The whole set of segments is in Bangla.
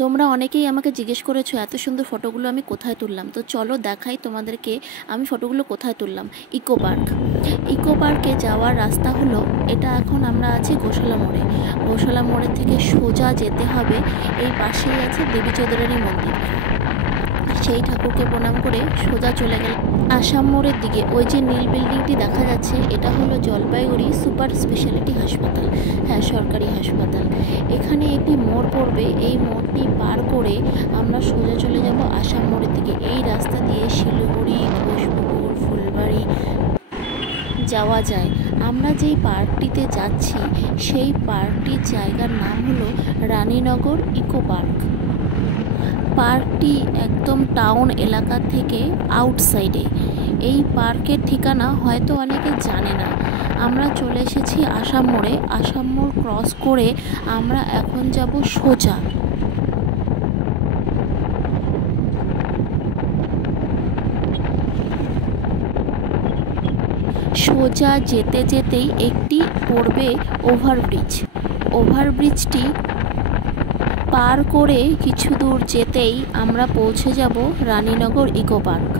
তোমরা অনেকেই আমাকে জিজ্ঞেস করেছো এত সুন্দর ফটোগুলো আমি কোথায় তুললাম। তো চলো দেখাই তোমাদেরকে আমি ফটোগুলো কোথায় তুললাম। ইকো পার্ক, ইকো পার্কে যাওয়ার রাস্তা হলো এটা। এখন আমরা আছি গোশালা মোড়ে। গোশালা মোড়ের থেকে সোজা যেতে হবে, এই পাশেই আছে দেবী চৌধুরানী মন্দির। সেই ঠাকুরকে প্রণাম করে সোজা চলে গেল আসাম মোড়ের দিকে। ওই যে নীল বিল্ডিংটি দেখা যাচ্ছে এটা হলো জলপাইগুড়ি সুপার স্পেশালিটি হাসপাতাল, হ্যাঁ সরকারি হাসপাতাল। এখানে একটি মোড় পড়বে, এই মোড়টি পার করে আমরা সোজা চলে যাব আসাম মোড়ের দিকে। এই রাস্তা দিয়ে শিলিগুড়ি, ঘোষপুকুর, ফুলবাড়ি যাওয়া যায়। আমরা যেই পার্কটিতে যাচ্ছি সেই পার্কটির জায়গার নাম হলো রানীনগর ইকো পার্ক। পার্কটি একদম টাউন এলাকা থেকে আউটসাইডে। এই পার্কের ঠিকানা হয়তো অনেকে জানে না। আমরা চলে এসেছি আসাম মোড়ে। আসাম মোড় ক্রস করে আমরা এখন যাব সোজা। সোজা যেতে যেতেই একটি পড়বে ওভারব্রিজ। ওভারব্রিজটি পার করে কিছু দূর যেতেই আমরা পৌঁছে যাব রানীনগর ইকো পার্ক।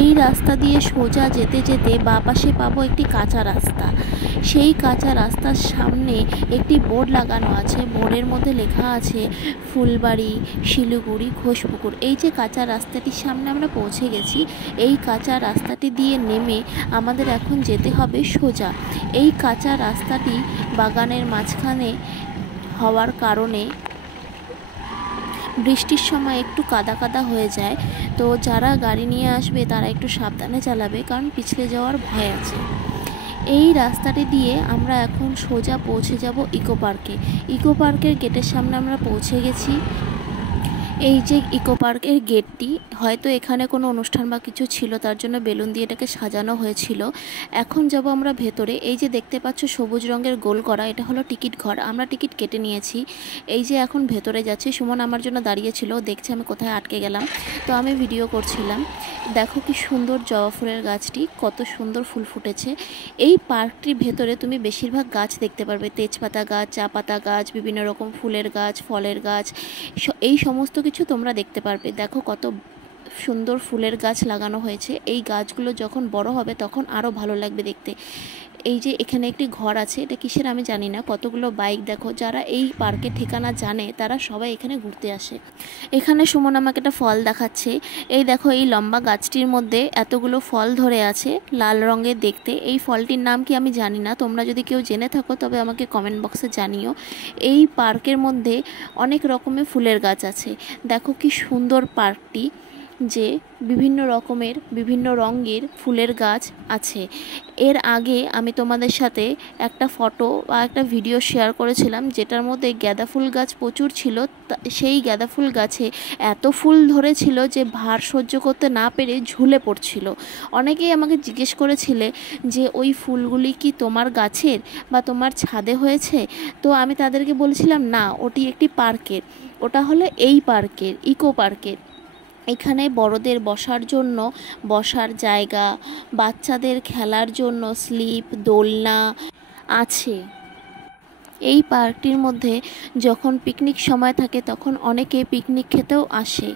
এই রাস্তা দিয়ে সোজা যেতে যেতে বাঁ পাশে পাবো একটি কাঁচা রাস্তা। সেই কাঁচা রাস্তার সামনে একটি বোর্ড লাগানো আছে। বোর্ডের মধ্যে লেখা আছে ফুলবাড়ি, শিলিগুড়ি, ঘোষপুকুর। এই যে কাঁচা রাস্তাটির সামনে আমরা পৌঁছে গেছি। এই কাঁচা রাস্তাটি দিয়ে নেমে আমাদের এখন যেতে হবে সোজা। এই কাঁচা রাস্তাটি বাগানের মাঝখানে হওয়ার কারণে বৃষ্টির সময় একটু কাদা কাদা হয়ে যায়। তো যারা গাড়ি নিয়ে আসবে তারা একটু সাবধানে চালাবে, কারণ পিছলে যাওয়ার ভয় আছে। এই রাস্তাটি দিয়ে আমরা এখন সোজা পৌঁছে যাব ইকো পার্কে। ইকো পার্কের গেটের সামনে আমরা পৌঁছে গেছি। এই যে ইকো পার্কের গেটটি, হয়তো এখানে কোনো অনুষ্ঠান বা কিছু ছিল তার জন্য বেলুন দিয়ে এটাকে সাজানো হয়েছিল। এখন যাব আমরা ভেতরে। এই যে দেখতে পাচ্ছ সবুজ রঙের গোল করা, এটা হলো টিকিট ঘর। আমরা টিকিট কেটে নিয়েছি। এই যে এখন ভেতরে যাচ্ছি। সুমন আমার জন্য দাঁড়িয়েছিল, দেখছে আমি কোথায় আটকে গেলাম। তো আমি ভিডিও করছিলাম। দেখো কি সুন্দর জবা ফুলের গাছটি, কত সুন্দর ফুল ফুটেছে। এই পার্কটির ভেতরে তুমি বেশিরভাগ গাছ দেখতে পারবে, তেজপাতা গাছ, চা পাতা গাছ, বিভিন্ন রকম ফুলের গাছ, ফলের গাছ, এই সমস্ত কিছু তোমরা দেখতে পারবে। দেখো কত সুন্দর ফুলের গাছ লাগানো হয়েছে। এই গাছগুলো যখন বড় হবে তখন আরও ভালো লাগবে দেখতে। এই যে এখানে একটি ঘর আছে, এটা কিসের আমি জানি না। কতগুলো বাইক দেখো। যারা এই পার্কের ঠিকানা জানে তারা সবাই এখানে ঘুরতে আসে। এখানে সুমন আমাকে একটা ফল দেখাচ্ছে। এই দেখো এই লম্বা গাছটির মধ্যে এতগুলো ফল ধরে আছে, লাল রঙের দেখতে। এই ফলটির নাম কি আমি জানি না। তোমরা যদি কেউ জেনে থাকো তবে আমাকে কমেন্ট বক্সে জানিও। এই পার্কের মধ্যে অনেক রকমের ফুলের গাছ আছে। দেখো কি সুন্দর পার্কটি, যে বিভিন্ন রকমের বিভিন্ন রঙের ফুলের গাছ আছে। এর আগে আমি তোমাদের সাথে একটা ফটো বা একটা ভিডিও শেয়ার করেছিলাম যেটার মধ্যে গাঁদা ফুল গাছ প্রচুর ছিল। সেই গাঁদা ফুল গাছে এত ফুল ধরেছিল যে ভার সহ্য করতে না পেরে ঝুলে পড়ছিল। অনেকেই আমাকে জিজ্ঞেস করেছিলে যে ওই ফুলগুলি কি তোমার গাছের বা তোমার ছাদে হয়েছে। তো আমি তাদেরকে বলেছিলাম না, ওটি একটি পার্কের। ওটা হলো এই পার্কের, ইকো পার্কের। এখানে বড়দের বসার জন্য বসার জায়গা, বাচ্চাদের খেলার জন্য স্লিপ, দোলনা আছে। এই পার্কটির মধ্যে যখন পিকনিক সময় থাকে তখন অনেকে পিকনিক খেতেও আসে।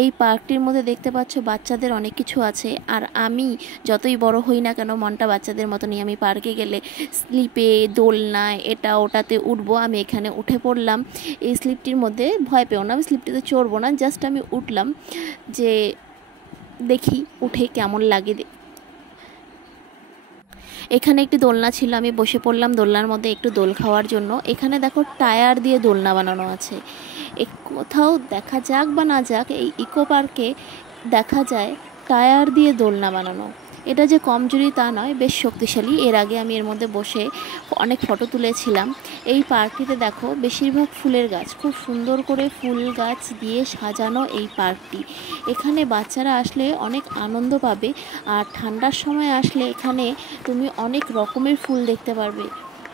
এই পার্কটির মধ্যে দেখতে পাচ্ছ বাচ্চাদের অনেক কিছু আছে। আর আমি যতই বড় হই না কেন মনটা বাচ্চাদের মতনই। আমি পার্কে গেলে স্লিপে, দোলনায়, এটা ওটাতে উঠবো। আমি এখানে উঠে পড়লাম। এই স্লিপটির মধ্যে ভয় পেও না, আমি স্লিপটিতে চড়বো না, জাস্ট আমি উঠলাম যে দেখি উঠে কেমন লাগে। এখানে একটি দোলনা ছিল, আমি বসে পড়লাম দোলনার মধ্যে একটু দোল খাওয়ার জন্য। এখানে দেখো টায়ার দিয়ে দোলনা বানানো আছে। কোথাও দেখা যাক বা না যাক, এই ইকো পার্কে দেখা যায় টায়ার দিয়ে দোলনা বানানো। এটা যে কমজোরি তা নয়, বেশ শক্তিশালী। এর আগে আমি এর মধ্যে বসে অনেক ফটো তুলেছিলাম। এই পার্কটিতে দেখো বেশিরভাগ ফুলের গাছ, খুব সুন্দর করে ফুল গাছ দিয়ে সাজানো এই পার্কটি। এখানে বাচ্চারা আসলে অনেক আনন্দ পাবে। আর ঠান্ডার সময় আসলে এখানে তুমি অনেক রকমের ফুল দেখতে পারবে,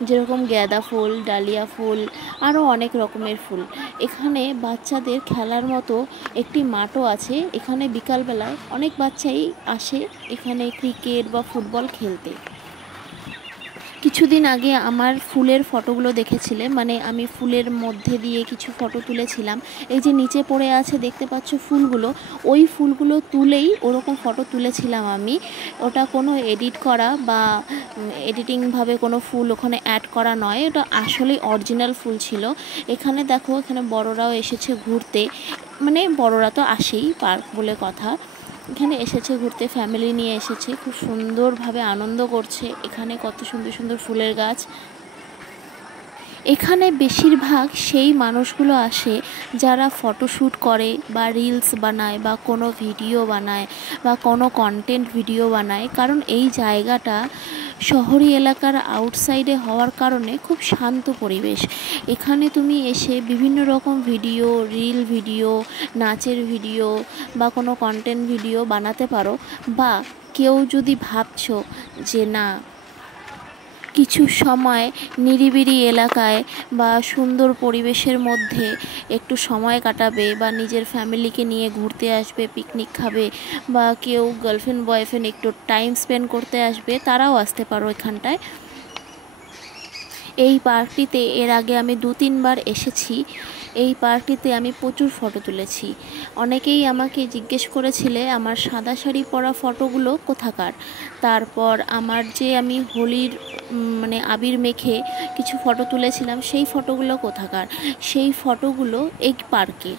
যেরকম গাঁদা ফুল, ডালিয়া ফুল, আরও অনেক রকমের ফুল। এখানে বাচ্চাদের খেলার মতো একটি মাঠও আছে। এখানে বিকালবেলায় অনেক বাচ্চাই আসে এখানে ক্রিকেট বা ফুটবল খেলতে। কিছুদিন আগে আমার ফুলের ফটোগুলো দেখেছিলে, মানে আমি ফুলের মধ্যে দিয়ে কিছু ফটো তুলেছিলাম। এই যে নিচে পড়ে আছে দেখতে পাচ্ছ ফুলগুলো, ওই ফুলগুলো তুলেই ওরকম ফটো তুলেছিলাম আমি। ওটা কোনো এডিট করা বা এডিটিংভাবে কোনো ফুল ওখানে অ্যাড করা নয়, ওটা আসলেই অরিজিনাল ফুল ছিল। এখানে দেখো, এখানে বড়রাও এসেছে ঘুরতে, মানে বড়রা তো আসেই, পার্ক বলে কথা। এখানে এসেছে ঘুরতে, ফ্যামিলি নিয়ে এসেছে, খুব সুন্দরভাবে আনন্দ করছে। এখানে কত সুন্দর সুন্দর ফুলের গাছ। এখানে বেশিরভাগ সেই মানুষগুলো আসে যারা ফটোশ্যুট করে বা রিলস বানায় বা কোনো ভিডিও বানায় বা কোনো কন্টেন্ট ভিডিও বানায়। কারণ এই জায়গাটা শহরি এলাকার আউটসাইডে হওয়ার কারণে খুব শান্ত পরিবেশ। এখানে তুমি এসে বিভিন্ন রকম ভিডিও, রিল ভিডিও, নাচের ভিডিও বা কোনো কন্টেন্ট ভিডিও বানাতে পারো। বা কেউ যদি ভাবছো যে না, কিছু সময় নিরিবিলি এলাকায় বা সুন্দর পরিবেশের মধ্যে একটু সময় কাটাবে বা নিজের ফ্যামিলিকে নিয়ে ঘুরতে আসবে, পিকনিক খাবে, বা কেউ গার্লফ্রেন্ড বয়ফ্রেন্ড একটু টাইম স্পেন্ড করতে আসবে, তারাও আসতে পারো এখানটায়। এই পার্কটিতে এর আগে আমি 2-3 বার এসেছি। এই পার্কটিতে আমি প্রচুর ফটো তুলেছি। অনেকেই আমাকে জিজ্ঞেস করেছিলে আমার সাদা শাড়ি পরা ফটোগুলো কোথাকার। তারপর আমার যে আমি হোলির মানে আবির মেখে কিছু ফটো তুলেছিলাম, সেই ফটোগুলো কোথাকার। সেই ফটোগুলো এই পার্কের।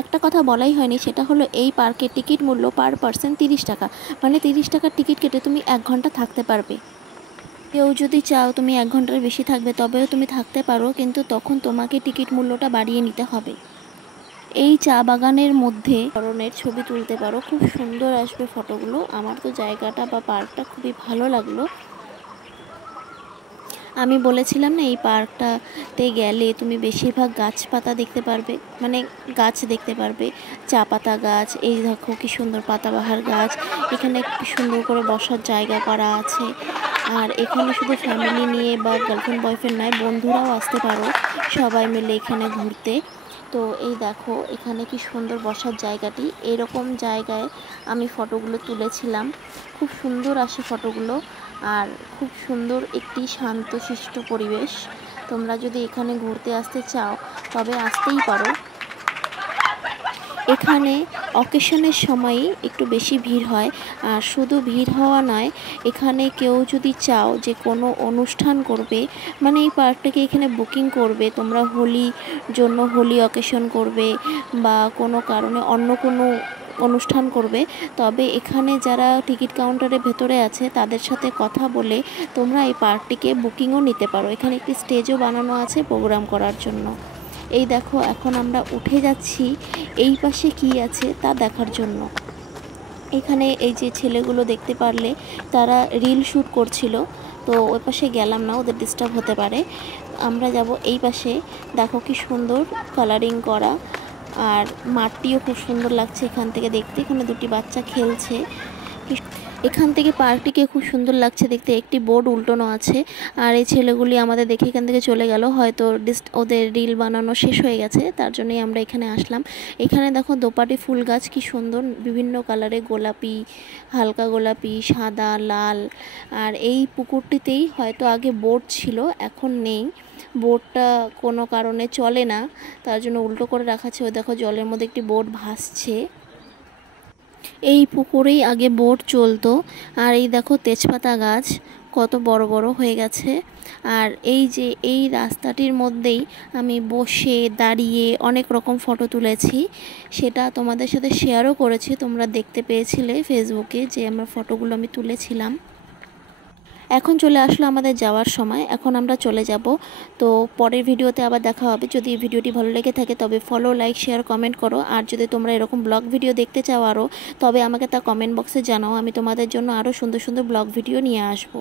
একটা কথা বলাই হয়নি, সেটা হলো এই পার্কের টিকিট মূল্য পার পার্সন 30 টাকা। মানে 30 টাকার টিকিট কেটে তুমি 1 ঘন্টা থাকতে পারবে। কেউ যদি চাও তুমি 1 ঘন্টার বেশি থাকবে, তবেও তুমি থাকতে পারো, কিন্তু তখন তোমাকে টিকিট মূল্যটা বাড়িয়ে নিতে হবে। এই চা বাগানের মধ্যে ধরনের ছবি তুলতে পারো, খুব সুন্দর আসবে ফটোগুলো। আমার তো জায়গাটা বা পার্কটা খুবই ভালো লাগলো। আমি বলেছিলাম না, এই পার্কটাতে গেলে তুমি বেশিরভাগ গাছপাতা দেখতে পারবে, মানে গাছ দেখতে পারবে, চা পাতা গাছ। এই দেখো কি সুন্দর পাতাবাহার গাছ। এখানে কি সুন্দর করে বসার জায়গা করা আছে। আর এখানে শুধু ফ্যামিলি নিয়ে বা গার্লফ্রেন্ড বয়ফ্রেন্ড নয়, বন্ধুরাও আসতে পারো সবাই মিলে এখানে ঘুরতে। তো এই দেখো এখানে কি সুন্দর বসার জায়গাটি। এরকম জায়গায় আমি ফটোগুলো তুলেছিলাম। খুব সুন্দর আসে ফটোগুলো, আর খুব সুন্দর একটি শান্তশিষ্ট পরিবেশ। তোমরা যদি এখানে ঘুরতে আসতে চাও তবে আসতেই পারো। এখানে অকেশনের সময়ই একটু বেশি ভিড় হয়। আর শুধু ভিড় হওয়া নয়, এখানে কেউ যদি চাও যে কোনো অনুষ্ঠান করবে, মানে এই পার্কটাকে এখানে বুকিং করবে, তোমরা হোলির জন্য হোলি অকেশন করবে বা কোনো কারণে অন্য কোনো অনুষ্ঠান করবে, তবে এখানে যারা টিকিট কাউন্টারের ভেতরে আছে তাদের সাথে কথা বলে তোমরা এই পার্কটিকে বুকিংও নিতে পারো। এখানে একটি স্টেজও বানানো আছে প্রোগ্রাম করার জন্য। এই দেখো এখন আমরা উঠে যাচ্ছি এই পাশে কি আছে তা দেখার জন্য। এখানে এই যে ছেলেগুলো দেখতে পারলে, তারা রিল শ্যুট করছিল, তো ওই পাশে গেলাম না, ওদের ডিস্টার্ব হতে পারে। আমরা যাব এই পাশে। দেখো কি সুন্দর কালারিং করা, আর মাঠটিও খুব সুন্দর লাগছে এখান থেকে দেখতে। এখানে 2টি বাচ্চা খেলছে। এখান থেকে পার্কটিকে খুব সুন্দর লাগছে দেখতে। একটি বোর্ড উল্টানো আছে, আর এই ছেলেগুলি আমাদের দেখে এখান থেকে চলে গেল, হয়তো ওদের রিল বানানো শেষ হয়ে গেছে, তার জন্যই আমরা এখানে আসলাম। এখানে দেখো দোপাটি ফুল গাছ কি সুন্দর, বিভিন্ন কালারে, গোলাপি, হালকা গোলাপি, সাদা, লাল। আর এই পুকুরটিতেই হয়তো আগে বোট ছিল, এখন নেই। বোটটা কোনো কারণে চলে না, তার জন্য উল্টো করে রাখা আছে। ওই দেখো জলের মধ্যে একটি বোট ভাসছে। এই পুকুরেই আগে বোট চলতো। আর এই দেখো তেজপাতা গাছ কত বড় বড় হয়ে গেছে। আর এই যে এই রাস্তাটির মধ্যেই আমি বসে দাঁড়িয়ে অনেক রকম ফটো তুলেছি, সেটা তোমাদের সাথে শেয়ারও করেছি। তোমরা দেখতে পেয়েছিলে ফেসবুকে যে আমার ফটোগুলো আমি তুলেছিলাম। এখন চলে আসলো আমাদের যাওয়ার সময়, এখন আমরা চলে যাব। তো পরের ভিডিওতে আবার দেখা হবে। যদি ভিডিওটি ভালো লেগে থাকে তবে ফলো, লাইক, শেয়ার, কমেন্ট করো। আর যদি তোমরা এরকম ব্লগ ভিডিও দেখতে চাও আরও, তবে আমাকে তা কমেন্ট বক্সে জানাও। আমি তোমাদের জন্য আরও সুন্দর সুন্দর ব্লগ ভিডিও নিয়ে আসবো।